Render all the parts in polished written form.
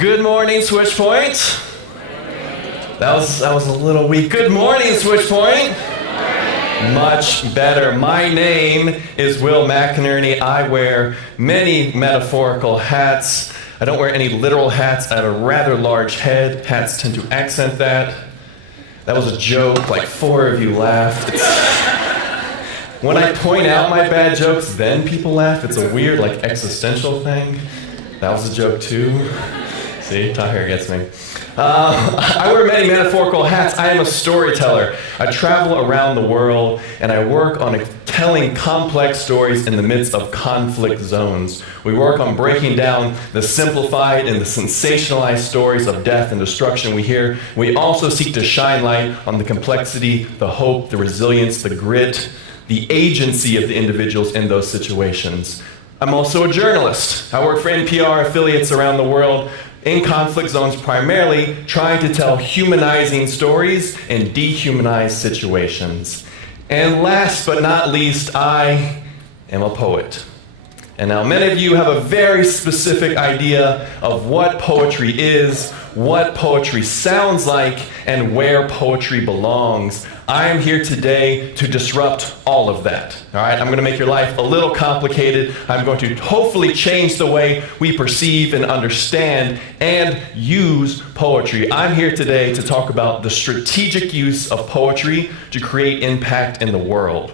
Good morning, SwitchPoint. That was a little weak. Good morning, SwitchPoint. Much better. My name is Will McInerney. I wear many metaphorical hats. I don't wear any literal hats. I have a rather large head. Hats tend to accent that. That was a joke. Like 4 of you laughed. When I point out my bad jokes, then people laugh. It's a weird, like, existential thing. That was a joke too. See, Tahir gets me. I wear many metaphorical hats. I am a storyteller. I travel around the world and I work on telling complex stories in the midst of conflict zones. We work on breaking down the simplified and the sensationalized stories of death and destruction we hear. We also seek to shine light on the complexity, the hope, the resilience, the grit, the agency of the individuals in those situations. I'm also a journalist. I work for NPR affiliates around the world in conflict zones, primarily trying to tell humanizing stories and dehumanize situations. And last but not least, I am a poet. And now many of you have a very specific idea of what poetry is, what poetry sounds like, and where poetry belongs. I am here today to disrupt all of that. All right, I'm going to make your life a little complicated. I'm going to hopefully change the way we perceive and understand and use poetry. I'm here today to talk about the strategic use of poetry to create impact in the world.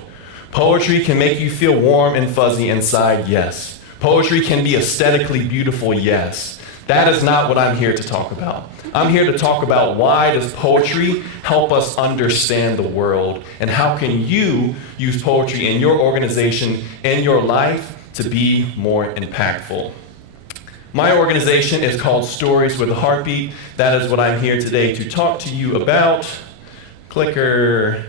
Poetry can make you feel warm and fuzzy inside, yes. Poetry can be aesthetically beautiful, yes. That is not what I'm here to talk about. I'm here to talk about why does poetry help us understand the world, and how can you use poetry in your organization, in your life, to be more impactful. My organization is called Stories with a Heartbeat. That is what I'm here today to talk to you about. Clicker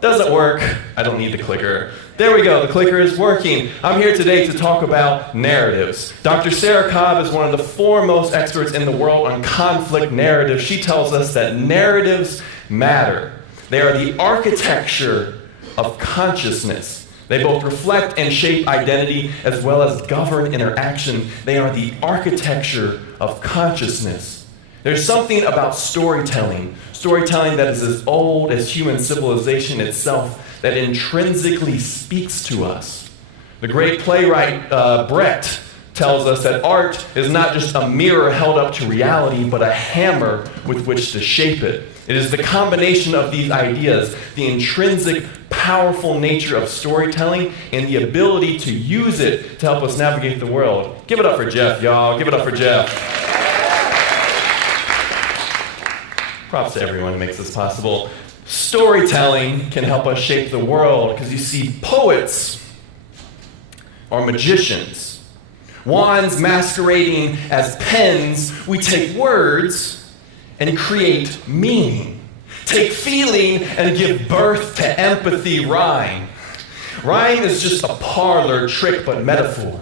doesn't work. I don't need the clicker. There we go, the clicker is working. I'm here today to talk about narratives. Dr. Sarah Cobb is one of the foremost experts in the world on conflict narratives. She tells us that narratives matter. They are the architecture of consciousness. They both reflect and shape identity as well as govern interaction. They are the architecture of consciousness. There's something about storytelling that is as old as human civilization itself, that intrinsically speaks to us. The great playwright Brecht tells us that art is not just a mirror held up to reality, but a hammer with which to shape it. It is the combination of these ideas, the intrinsic, powerful nature of storytelling, and the ability to use it to help us navigate the world. Give it up for Jeff, y'all. Give it up for Jeff. Props to everyone who makes this possible. Storytelling can help us shape the world, because you see, poets are magicians. Wands masquerading as pens, we take words and create meaning. Take feeling and give birth to empathy. Rhyme. Rhyme is just a parlor trick, but metaphor.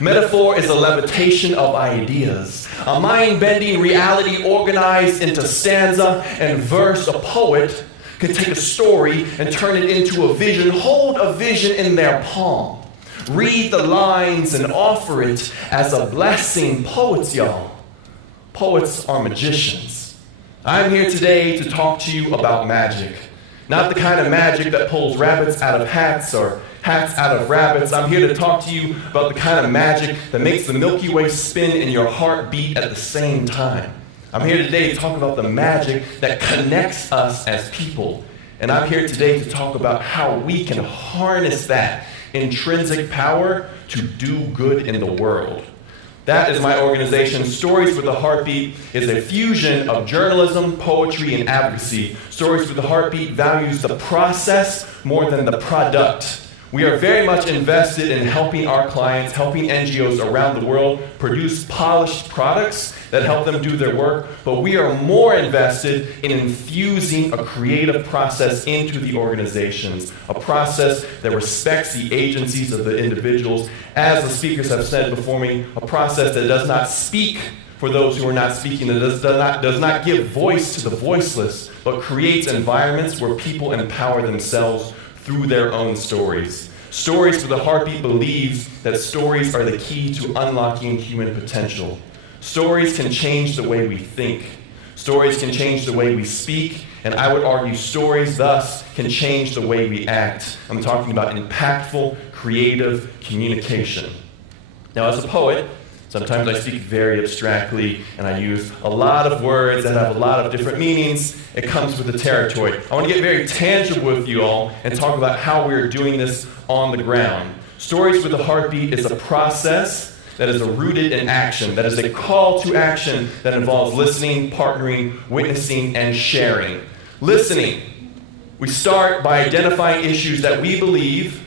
Metaphor is a levitation of ideas, a mind-bending reality organized into stanza and verse. A poet could take a story and turn it into a vision, hold a vision in their palm, read the lines and offer it as a blessing. Poets, y'all. Poets are magicians. I'm here today to talk to you about magic. Not the kind of magic that pulls rabbits out of hats or hats out of rabbits. I'm here to talk to you about the kind of magic that makes the Milky Way spin and your heart beat at the same time. I'm here today to talk about the magic that connects us as people. And I'm here today to talk about how we can harness that intrinsic power to do good in the world. That is my organization. Stories with a Heartbeat is a fusion of journalism, poetry, and advocacy. Stories with a Heartbeat values the process more than the product. We are very much invested in helping our clients, helping NGOs around the world produce polished products that help them do their work, but we are more invested in infusing a creative process into the organizations, a process that respects the agencies of the individuals. As the speakers have said before me, a process that does not speak for those who are not speaking, that does not give voice to the voiceless, but creates environments where people empower themselves through their own stories. Stories with a Heartbeat believes that stories are the key to unlocking human potential. Stories can change the way we think. Stories can change the way we speak, and I would argue stories thus can change the way we act. I'm talking about impactful, creative communication. Now, as a poet, sometimes I speak very abstractly, and I use a lot of words that have a lot of different meanings. It comes with the territory. I want to get very tangible with you all and talk about how we're doing this on the ground. Stories with a Heartbeat is a process that is rooted in action, that is a call to action that involves listening, partnering, witnessing, and sharing. Listening. We start by identifying issues that we believe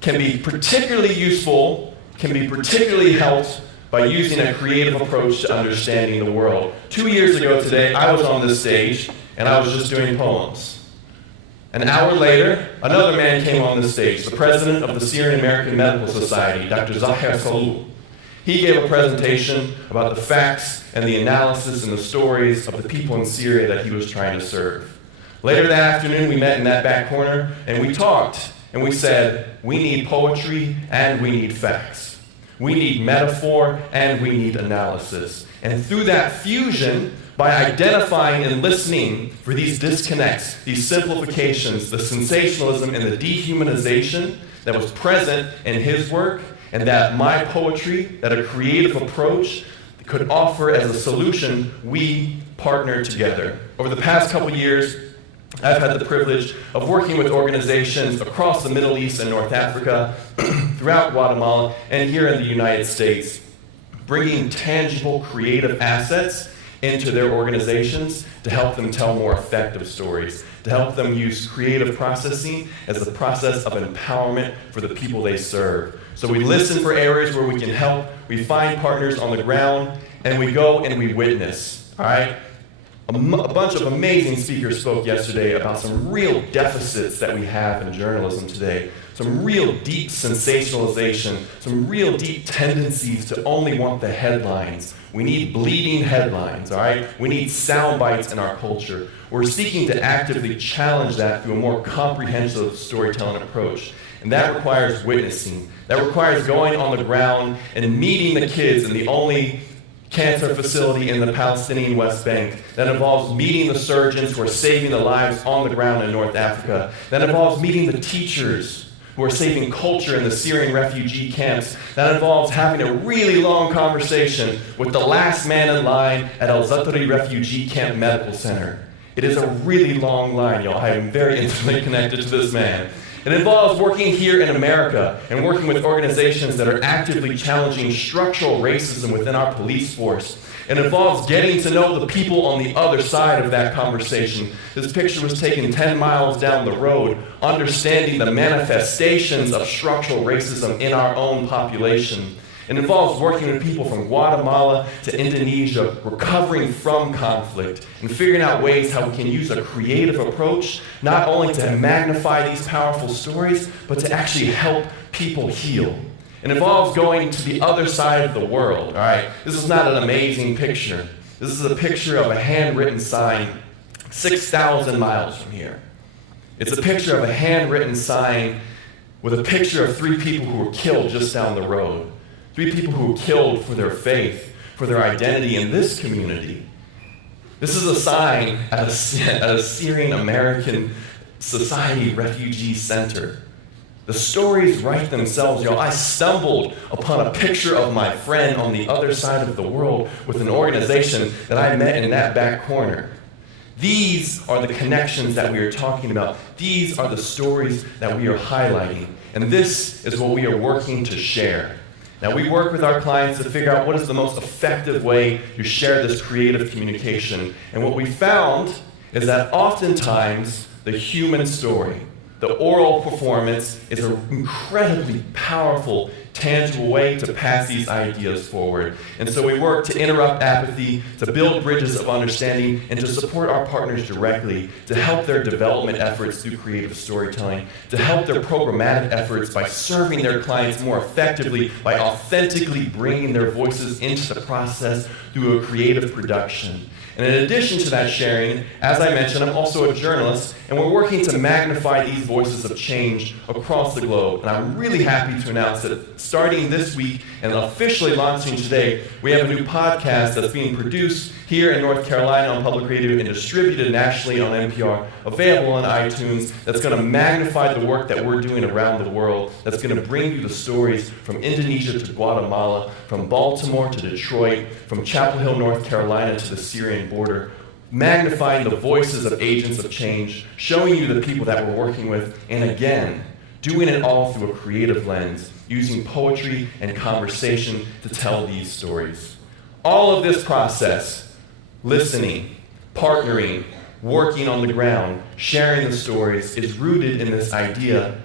can be particularly useful, can be particularly helped by using a creative approach to understanding the world. 2 years ago today, I was on this stage, and I was just doing poems. An hour later, another man came on the stage, the president of the Syrian American Medical Society, Dr. Zahir Salou. He gave a presentation about the facts and the analysis and the stories of the people in Syria that he was trying to serve. Later that afternoon, we met in that back corner, and we talked, and we said, we need poetry and we need facts. We need metaphor and we need analysis. And through that fusion, by identifying and listening for these disconnects, these simplifications, the sensationalism and the dehumanization that was present in his work, and that my poetry, that a creative approach could offer as a solution, we partnered together. Over the past couple years, I've had the privilege of working with organizations across the Middle East and North Africa, throughout Guatemala, and here in the United States, bringing tangible creative assets into their organizations to help them tell more effective stories, to help them use creative processing as a process of empowerment for the people they serve. So we listen for areas where we can help, we find partners on the ground, and we go and we witness, all right? A bunch of amazing speakers spoke yesterday about some real deficits that we have in journalism today, some real deep sensationalization, some real deep tendencies to only want the headlines. We need bleeding headlines, all right? We need sound bites in our culture. We're seeking to actively challenge that through a more comprehensive storytelling approach. And that requires witnessing. That requires going on the ground and meeting the kids in the only cancer facility in the Palestinian West Bank. That involves meeting the surgeons who are saving the lives on the ground in North Africa. That involves meeting the teachers who are saving culture in the Syrian refugee camps. That involves having a really long conversation with the last man in line at Al-Zatari Refugee Camp Medical Center. It is a really long line, y'all. I am very intimately connected to this man. It involves working here in America and working with organizations that are actively challenging structural racism within our police force. It involves getting to know the people on the other side of that conversation. This picture was taken 10 miles down the road, understanding the manifestations of structural racism in our own population. It involves working with people from Guatemala to Indonesia, recovering from conflict, and figuring out ways how we can use a creative approach, not only to magnify these powerful stories, but to actually help people heal. It involves going to the other side of the world, all right? This is not an amazing picture. This is a picture of a handwritten sign 6,000 miles from here. It's a picture of a handwritten sign with a picture of 3 people who were killed just down the road. 3 people who were killed for their faith, for their identity in this community. This is a sign at a Syrian American Society Refugee Center. The stories write themselves, y'all. I stumbled upon a picture of my friend on the other side of the world with an organization that I met in that back corner. These are the connections that we are talking about. These are the stories that we are highlighting. And this is what we are working to share. Now, we work with our clients to figure out what is the most effective way to share this creative communication. And what we found is that oftentimes the human story, the oral performance, is an incredibly powerful, tangible way to pass these ideas forward. And so we work to interrupt apathy, to build bridges of understanding, and to support our partners directly, to help their development efforts through creative storytelling, to help their programmatic efforts by serving their clients more effectively, by authentically bringing their voices into the process through a creative production. And in addition to that sharing, as I mentioned, I'm also a journalist, and we're working to magnify these voices of change across the globe. And I'm really happy to announce that starting this week and officially launching today, we have a new podcast that's being produced here in North Carolina on public radio and distributed nationally on NPR, available on iTunes, that's going to magnify the work that we're doing around the world, that's going to bring you the stories from Indonesia to Guatemala, from Baltimore to Detroit, from Chapel Hill, North Carolina to the Syrian border, magnifying the voices of agents of change, showing you the people that we're working with, and again, doing it all through a creative lens, using poetry and conversation to tell these stories. All of this process, listening, partnering, working on the ground, sharing the stories, is rooted in this idea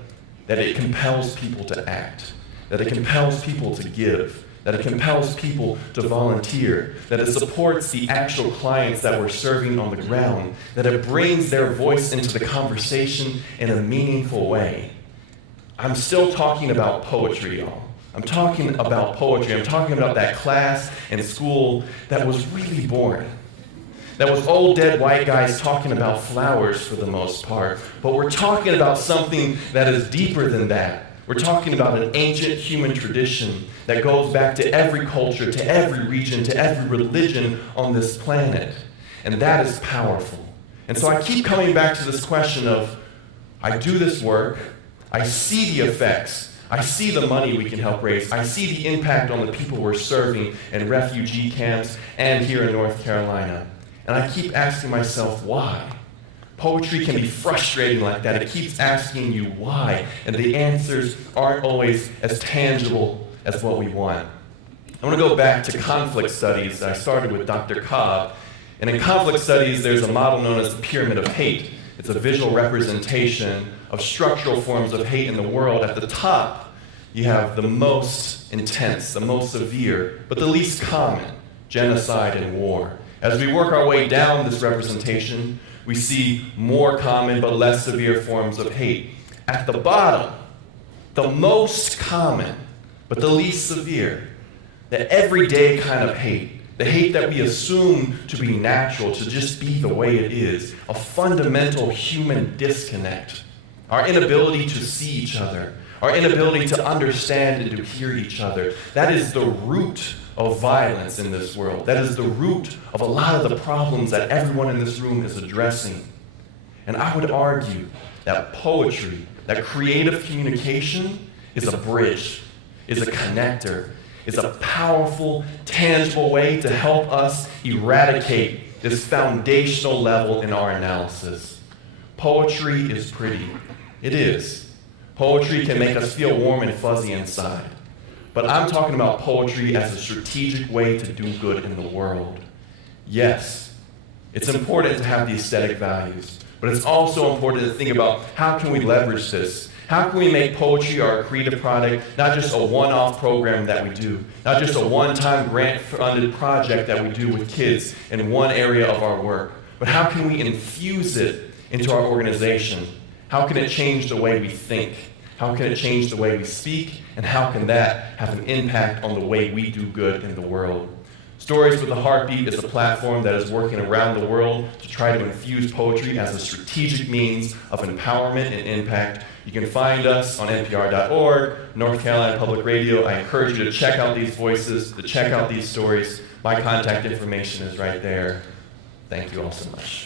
that it compels people to act, that it compels people to give, that it compels people to volunteer, that it supports the actual clients that we're serving on the ground, that it brings their voice into the conversation in a meaningful way. I'm still talking about poetry, y'all. I'm talking about poetry. I'm talking about that class in school that was really boring. That was old dead white guys talking about flowers for the most part. But we're talking about something that is deeper than that. We're talking about an ancient human tradition that goes back to every culture, to every region, to every religion on this planet. And that is powerful. And so I keep coming back to this question of, I do this work, I see the effects, I see the money we can help raise, I see the impact on the people we're serving in refugee camps and here in North Carolina. And I keep asking myself, why? Poetry can be frustrating like that. It keeps asking you why, and the answers aren't always as tangible as what we want. I want to go back to conflict studies. I started with Dr. Cobb, and in conflict studies, there's a model known as the pyramid of hate. It's a visual representation of structural forms of hate in the world. At the top, you have the most intense, the most severe, but the least common, genocide and war. As we work our way down this representation, we see more common but less severe forms of hate. At the bottom, the most common but the least severe, the everyday kind of hate, the hate that we assume to be natural, to just be the way it is, a fundamental human disconnect, our inability to see each other, our inability to understand and to hear each other. That is the root of violence in this world. That is the root of a lot of the problems that everyone in this room is addressing. And I would argue that poetry, that creative communication, is a bridge, is a connector, is a powerful, tangible way to help us eradicate this foundational level in our analysis. Poetry is pretty. It is. Poetry can make us feel warm and fuzzy inside. But I'm talking about poetry as a strategic way to do good in the world. Yes, it's important to have the aesthetic values, but it's also important to think about how can we leverage this? How can we make poetry our creative product, not just a one-off program that we do, not just a one-time grant-funded project that we do with kids in one area of our work, but how can we infuse it into our organization? How can it change the way we think? How can it change the way we speak? And how can that have an impact on the way we do good in the world? Stories with a Heartbeat is a platform that is working around the world to try to infuse poetry as a strategic means of empowerment and impact. You can find us on NPR.org, North Carolina Public Radio. I encourage you to check out these voices, to check out these stories. My contact information is right there. Thank you all so much.